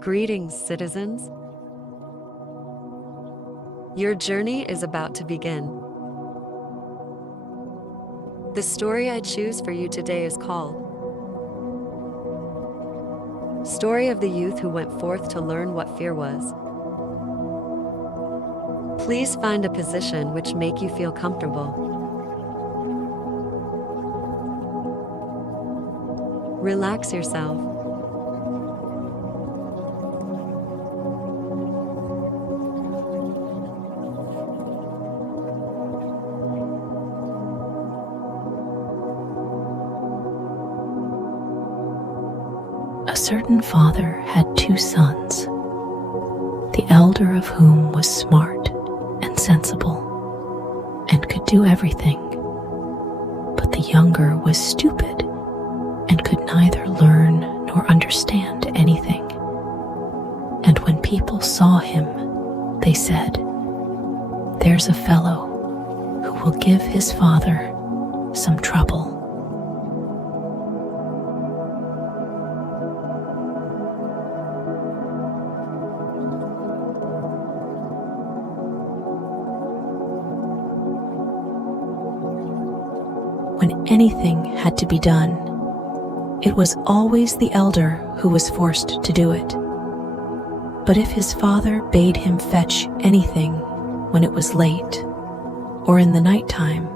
Greetings, citizens. Your journey is about to begin. The story I choose for you today is called Story of the Youth Who Went Forth to Learn What Fear Was. Please find a position which make you feel comfortable. Relax yourself. A certain father had 2 sons, the elder of whom was smart and sensible and could do everything, but the younger was stupid and could neither learn nor understand anything. And when people saw him, they said, "There's a fellow who will give his father some trouble." When anything had to be done, it was always the elder who was forced to do it. But if his father bade him fetch anything when it was late, or in the night time,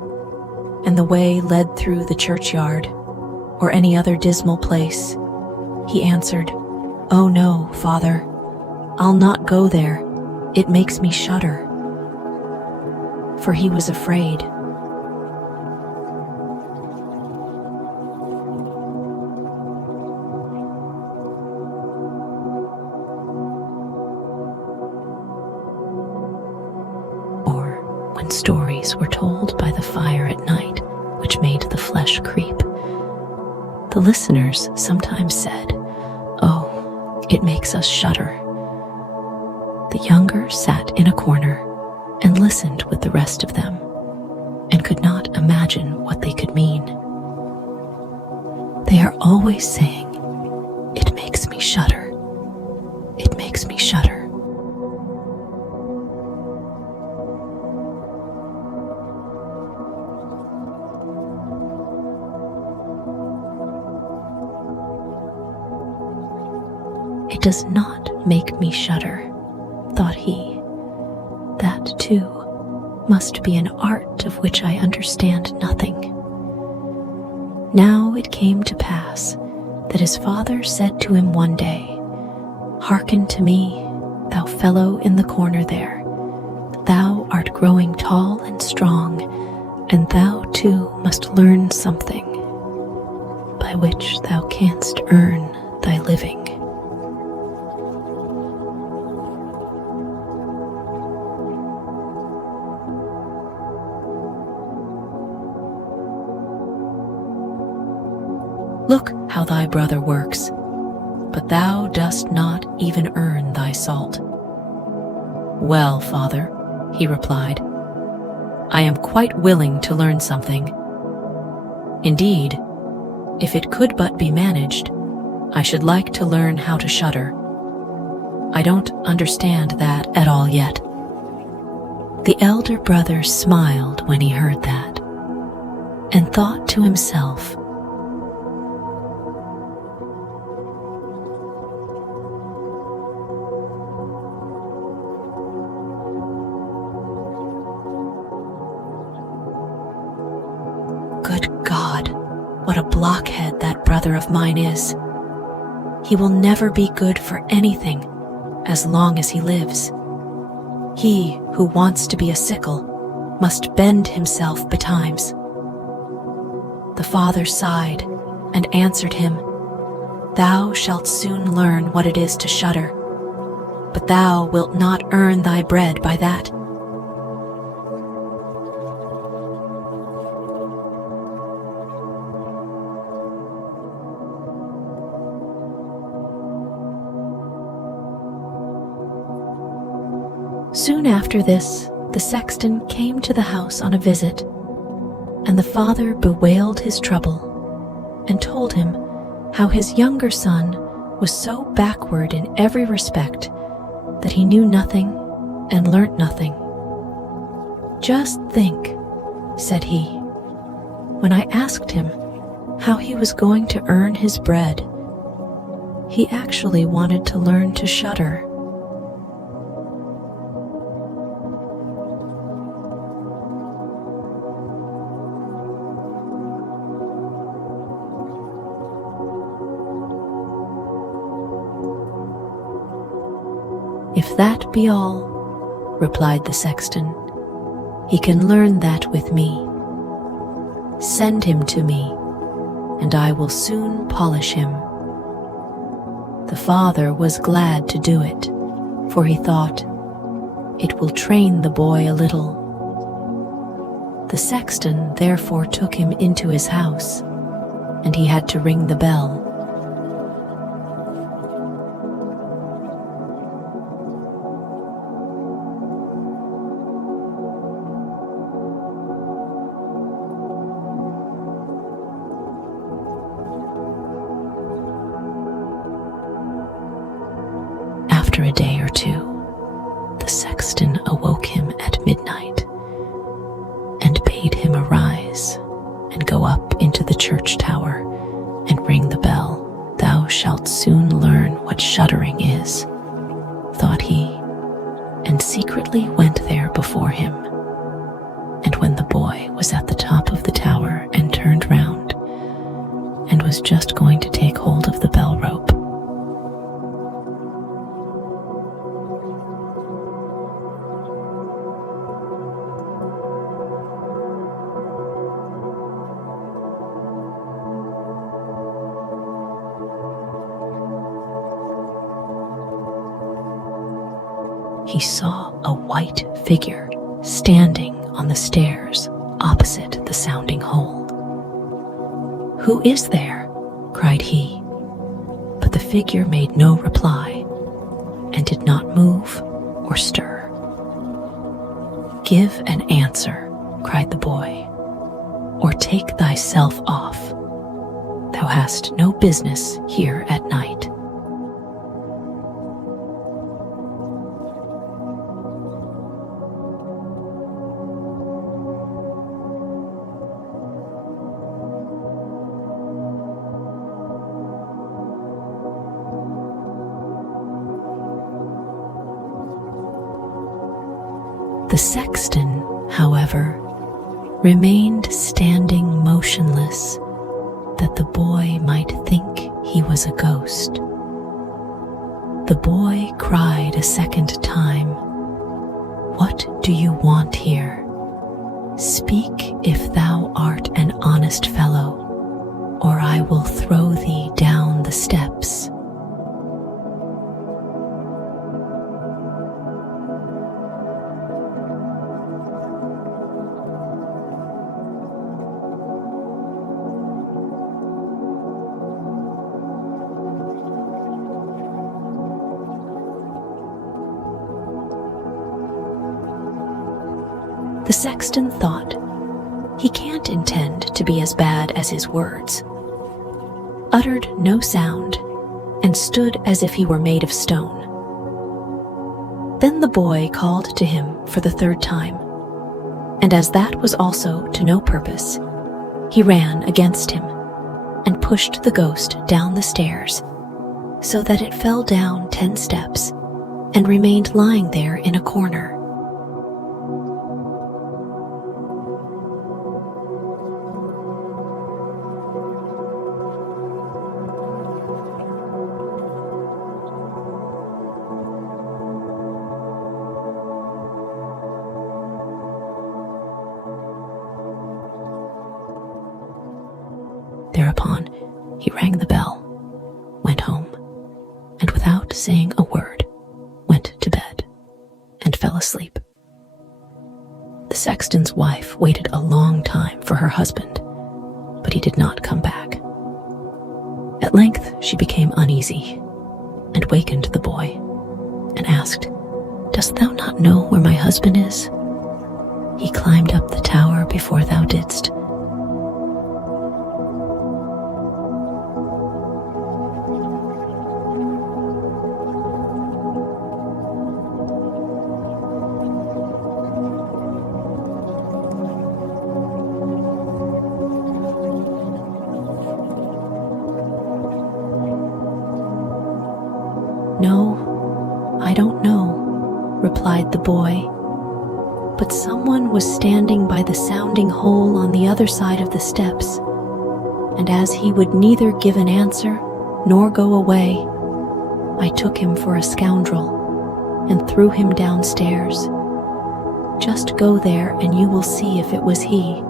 and the way led through the churchyard, or any other dismal place, he answered, "Oh no, father, I'll not go there. It makes me shudder." For he was afraid. When stories were told by the fire at night, which made the flesh creep, the listeners sometimes said, "Oh, it makes us shudder." The younger sat in a corner and listened with the rest of them, and could not imagine what they could mean. They are always saying, "It makes me shudder. It makes me shudder." "It does not make me shudder," thought he. "That, too, must be an art of which I understand nothing." Now it came to pass that his father said to him one day, "Hearken to me, thou fellow in the corner there. Thou art growing tall and strong, and thou too must learn something, by which thou canst earn thy living." "Look how thy brother works, but thou dost not even earn thy salt." "Well, father," he replied, "I am quite willing to learn something. Indeed, if it could but be managed, I should like to learn how to shudder. I don't understand that at all yet." The elder brother smiled when he heard that, and thought to himself, "Good God, what a blockhead that brother of mine is. He will never be good for anything as long as he lives. He who wants to be a sickle must bend himself betimes." The father sighed and answered him, "Thou shalt soon learn what it is to shudder, but thou wilt not earn thy bread by that." Soon after this, the sexton came to the house on a visit, and the father bewailed his trouble and told him how his younger son was so backward in every respect that he knew nothing and learnt nothing. "Just think," said he, when I asked him how he was going to earn his bread, he actually wanted to learn to shudder. "If that be all," replied the sexton, "he can learn that with me. Send him to me, and I will soon polish him." The father was glad to do it, for he thought, "It will train the boy a little." The sexton therefore took him into his house, and he had to ring the bell. After a day or two, the sexton awoke him at midnight and bade him arise and go up into the church tower and ring the bell. "Thou shalt soon learn what shuddering is," thought he, and secretly went there before him. And when the boy was at the top of the tower and turned round and was just going to take hold of the bell rope, he saw a white figure standing on the stairs opposite the sounding hole. "Who is there?" cried he, but the figure made no reply and did not move or stir. "Give an answer," cried the boy, "or take thyself off. Thou hast no business here at night." The sexton, however, remained standing motionless, that the boy might think he was a ghost. The boy cried a second time, "What do you want here? Speak if thou art an honest fellow, or I will throw thee down the steps." The sexton thought, "He can't intend to be as bad as his words," uttered no sound, and stood as if he were made of stone. Then the boy called to him for the third time, and as that was also to no purpose, he ran against him and pushed the ghost down the stairs, so that it fell down 10 steps and remained lying there in a corner. Thereupon, he rang the bell, went home, and without saying a word, went to bed and fell asleep. The sexton's wife waited a long time for her husband, but he did not come back. At length, she became uneasy and wakened the boy and asked, "Dost thou not know where my husband is? He climbed up the tower before thou didst." "No, I don't know," replied the boy. But someone was standing by the sounding hole on the other side of the steps, and as he would neither give an answer nor go away, I took him for a scoundrel and threw him downstairs. Just go there and you will see if it was he.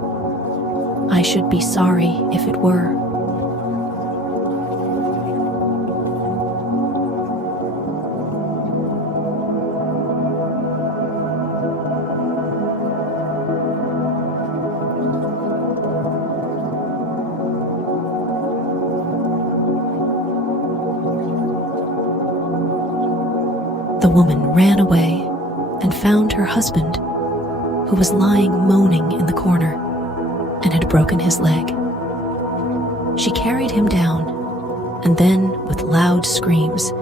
I should be sorry if it were. The woman ran away and found her husband, who was lying moaning in the corner and had broken his leg. She carried him down, and then, with loud screams,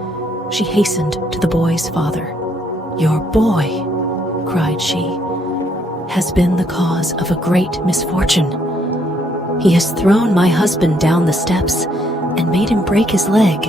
she hastened to the boy's father. "Your boy," cried she, "has been the cause of a great misfortune. He has thrown my husband down the steps and made him break his leg."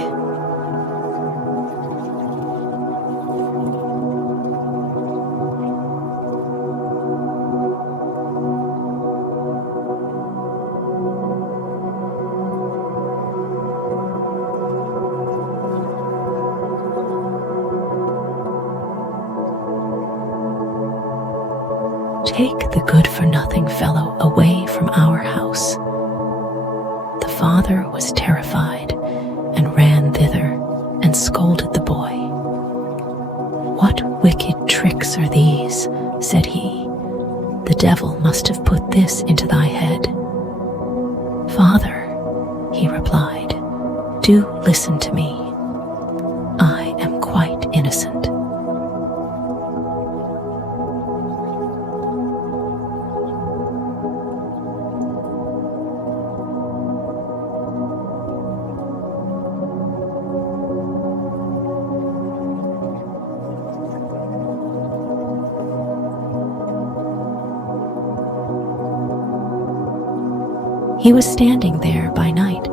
"Take the good-for-nothing fellow away from our house." The father was terrified and ran thither and scolded the boy. "What wicked tricks are these?" said he. "The devil must have put this into thy head." "Father," he replied, "do listen to me. I am quite innocent." He was standing there by night,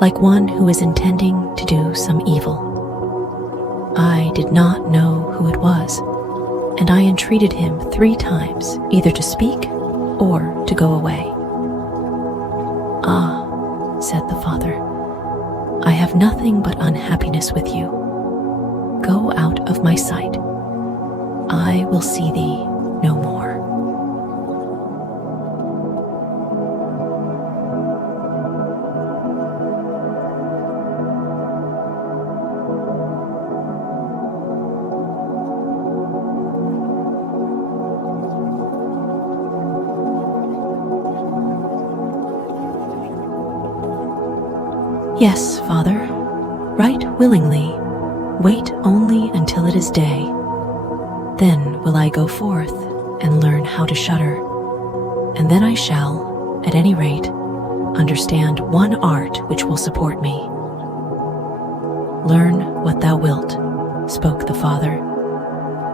like one who is intending to do some evil. I did not know who it was, and I entreated him 3 times either to speak or to go away. "Ah," said the father, "I have nothing but unhappiness with you. Go out of my sight. I will see thee no more." "Yes, Father, right willingly. Wait only until it is day. Then will I go forth and learn how to shudder, and then I shall, at any rate, understand one art which will support me." "Learn what thou wilt," spoke the father.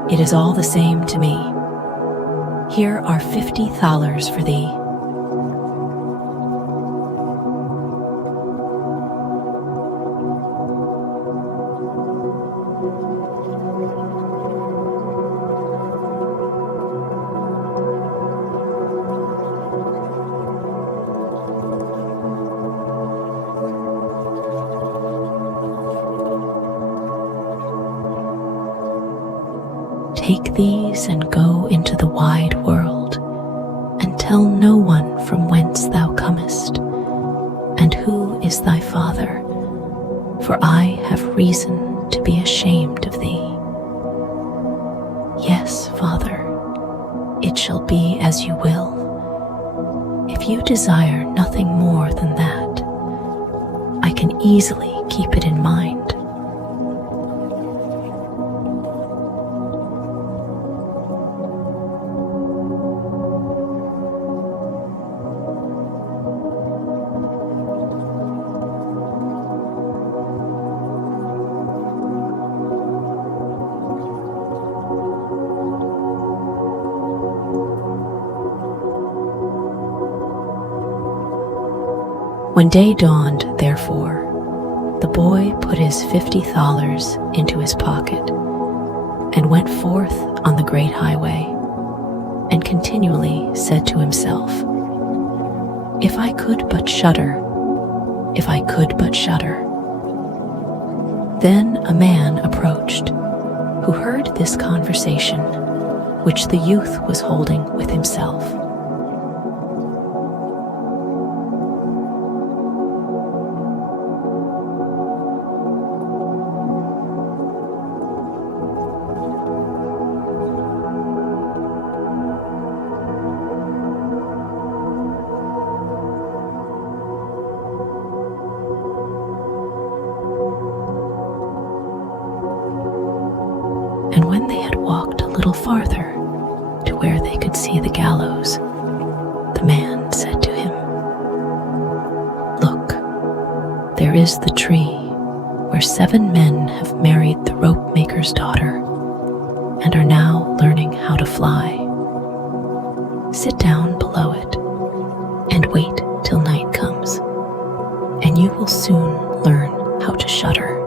"It is all the same to me. Here are 50 thalers for thee." "Take these and go into the wide world, and tell no one from whence thou comest, and who is thy father, for I have reason to be ashamed of thee." "Yes, Father, it shall be as you will. If you desire nothing more than that, I can easily keep it in mind." When day dawned, therefore, the boy put his 50 thalers into his pocket and went forth on the great highway, and continually said to himself, "If I could but shudder, if I could but shudder." Then a man approached, who heard this conversation which the youth was holding with himself. And when they had walked a little farther to where they could see the gallows, the man said to him, "Look, there is the tree where 7 men have married the rope maker's daughter and are now learning how to fly. Sit down below it and wait till night comes, and you will soon learn how to shudder."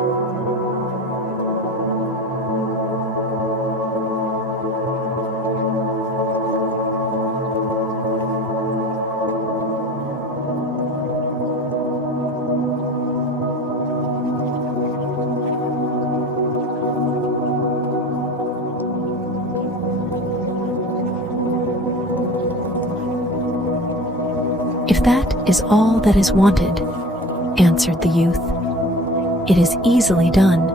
"If that is all that is wanted," answered the youth, "it is easily done.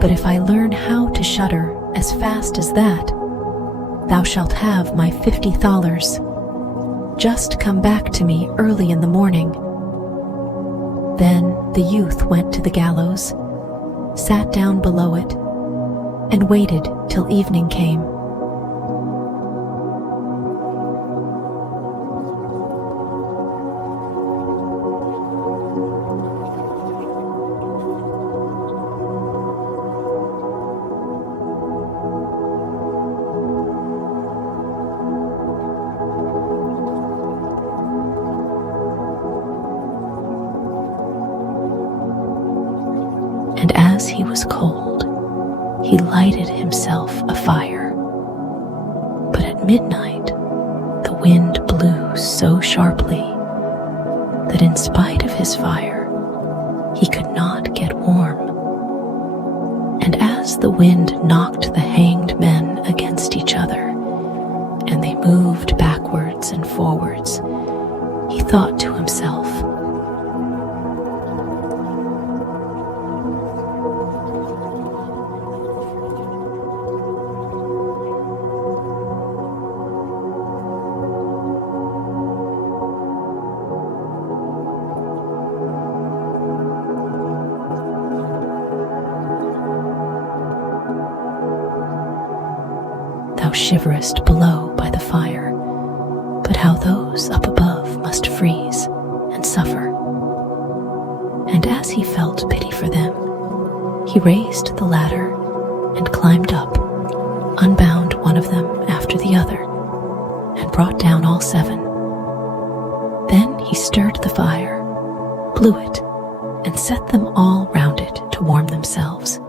But if I learn how to shudder as fast as that, thou shalt have my 50 thalers. Just come back to me early in the morning." Then the youth went to the gallows, sat down below it, and waited till evening came. And as he was cold, he lighted himself a fire. But at midnight, the wind blew so sharply that in spite of his fire, he could not get warm. And as the wind knocked the hanged men against each other, and they moved backwards and forwards, he thought to himself, "Thou shiverest below by the fire, but how those up above must freeze and suffer." And as he felt pity for them, he raised the ladder and climbed up, unbound one of them after the other, and brought down all 7. Then he stirred the fire, blew it, and set them all round it to warm themselves.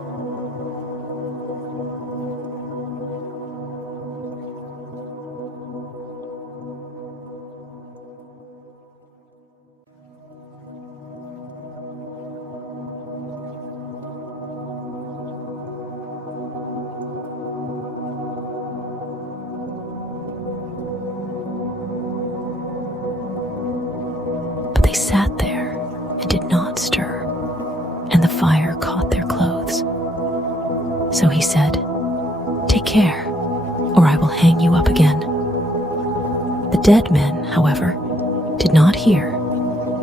They sat there and did not stir, and the fire caught their clothes. So he said, "Take care, or I will hang you up again." The dead men, however, did not hear,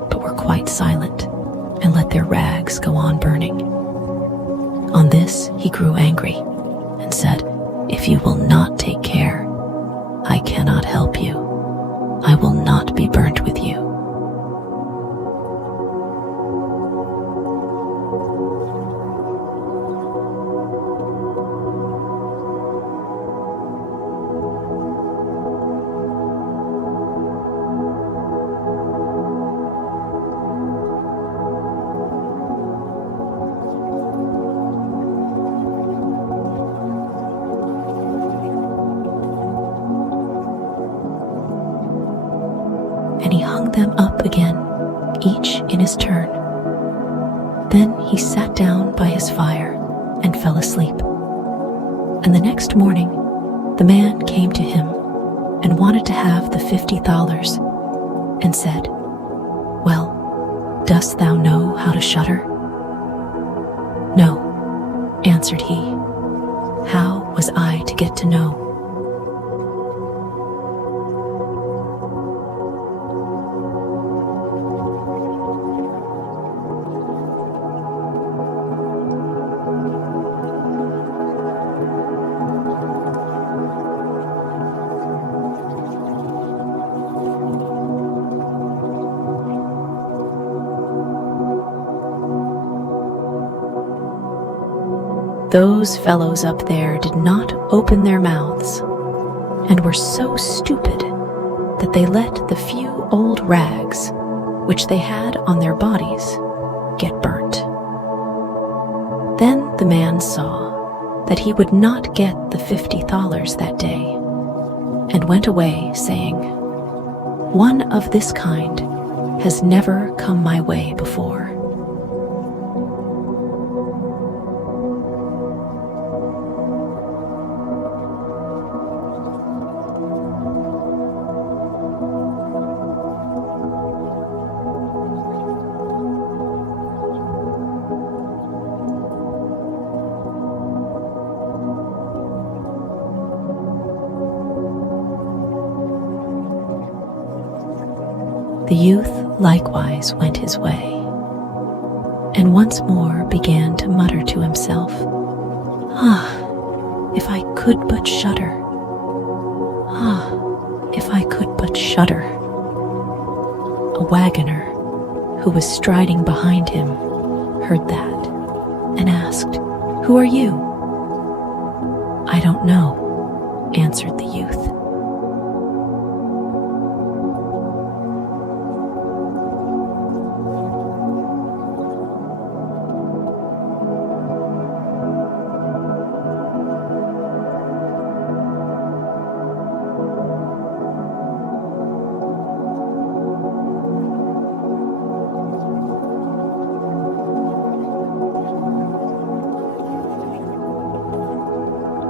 but were quite silent, and let their rags go on burning. On this he grew angry, and said, "If you will not take care, I cannot help you. I will not be burnt with you." up again, each in his turn. Then he sat down by his fire and fell asleep. And the next morning, the man came to him and wanted to have the $50 and said, "Well, dost thou know how to shudder?" "No," answered he. "How was I to get to know?" Those fellows up there did not open their mouths, and were so stupid that they let the few old rags which they had on their bodies get burnt. Then the man saw that he would not get the $50 that day, and went away saying, "One of this kind has never come my way before." The youth likewise went his way, and once more began to mutter to himself, "Ah, if I could but shudder! Ah, if I could but shudder!" A wagoner, who was striding behind him, heard that, and asked, "Who are you?" "I don't know," answered the youth.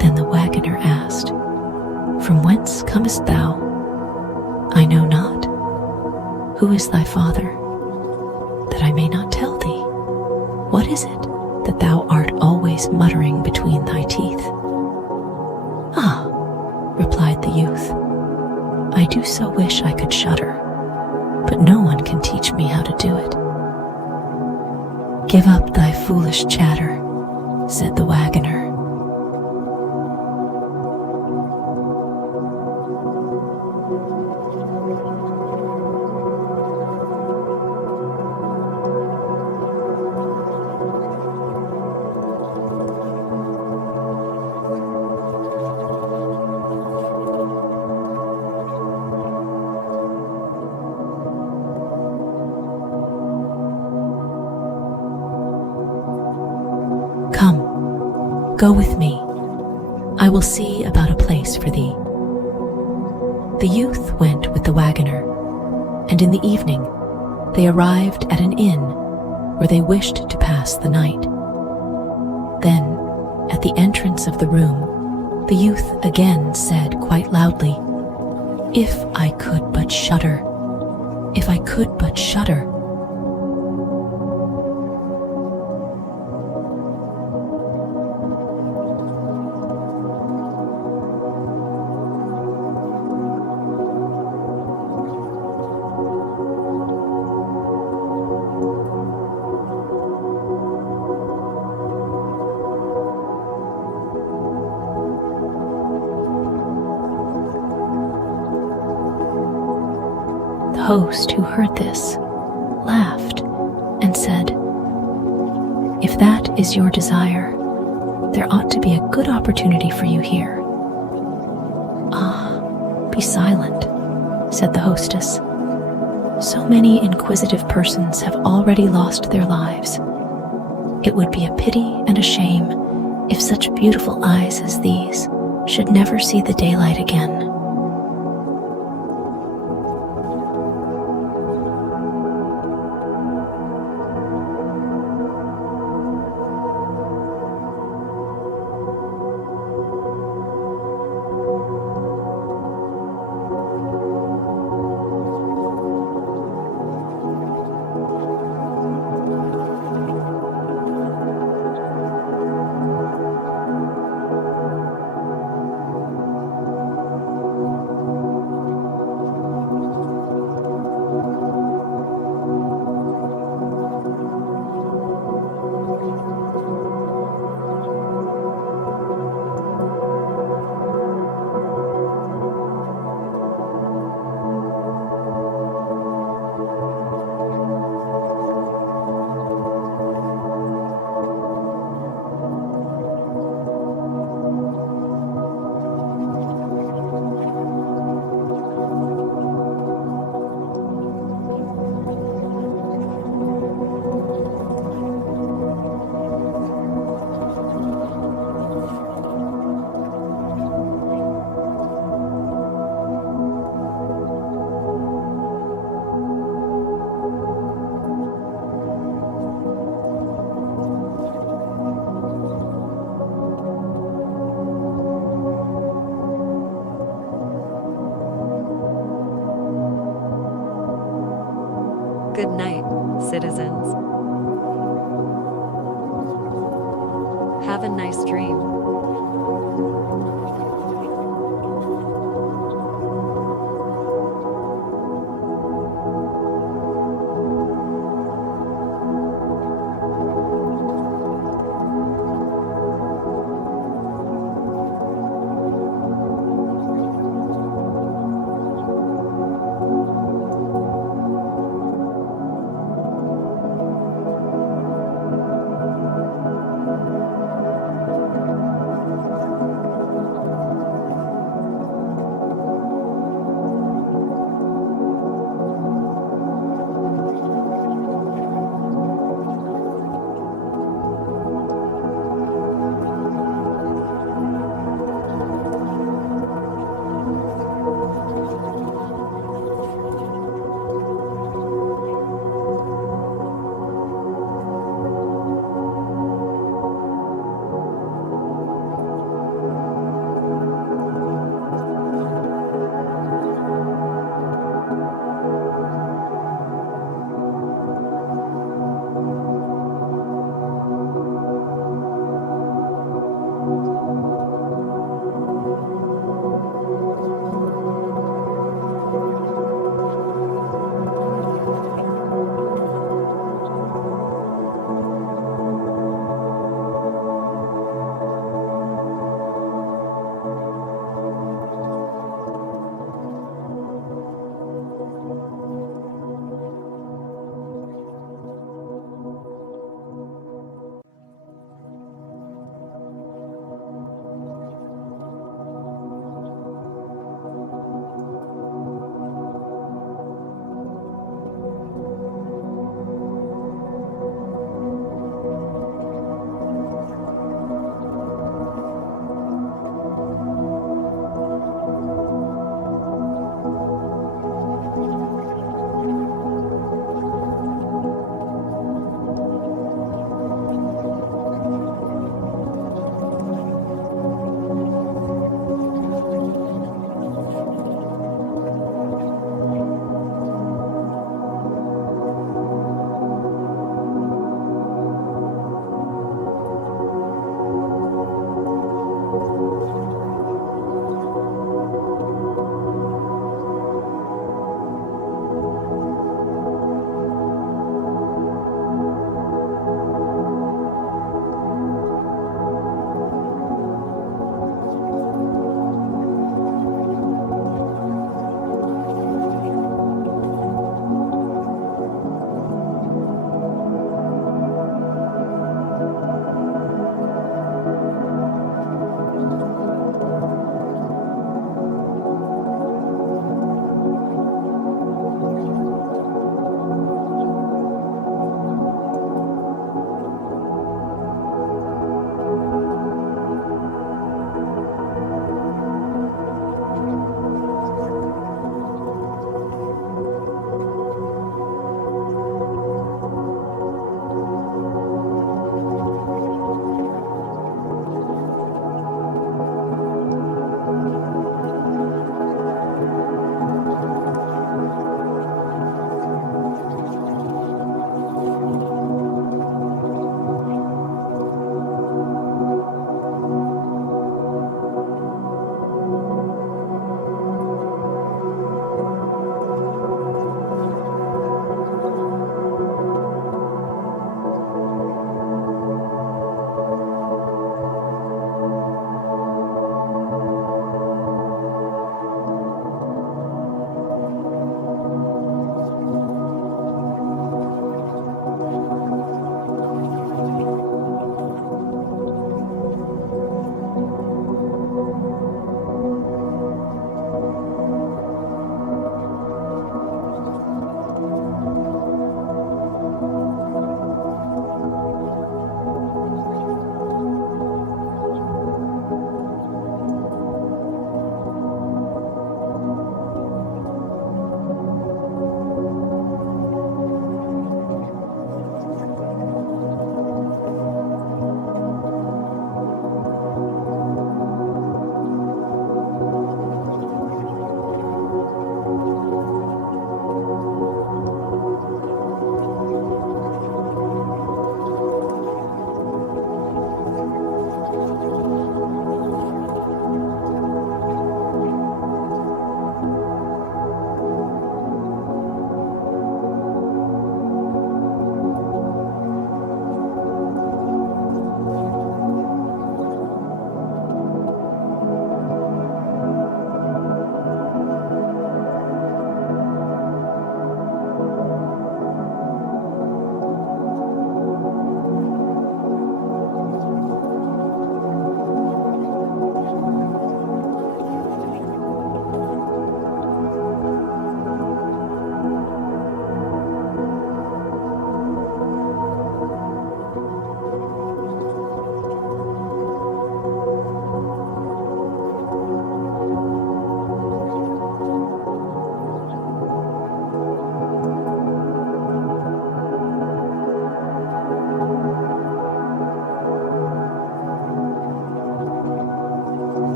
Then the wagoner asked, "From whence comest thou?" "I know not." "Who is thy father?" "That I may not tell thee." "What is it that thou art always muttering between thy teeth?" "Ah," replied the youth, "I do so wish I could shudder, but no one can teach me how to do it." "Give up thy foolish chatter," said the wagoner. "Come, go with me. I will see about a place for thee." The youth went with the wagoner, and in the evening they arrived at an inn where they wished to pass the night. Then, at the entrance of the room, the youth again said quite loudly, "If I could but shudder! If I could but shudder!" The host, who heard this, laughed and said, "If that is your desire, there ought to be a good opportunity for you here." "Ah, be silent," said the hostess. "So many inquisitive persons have already lost their lives. It would be a pity and a shame if such beautiful eyes as these should never see the daylight again." citizens. Have a nice dream.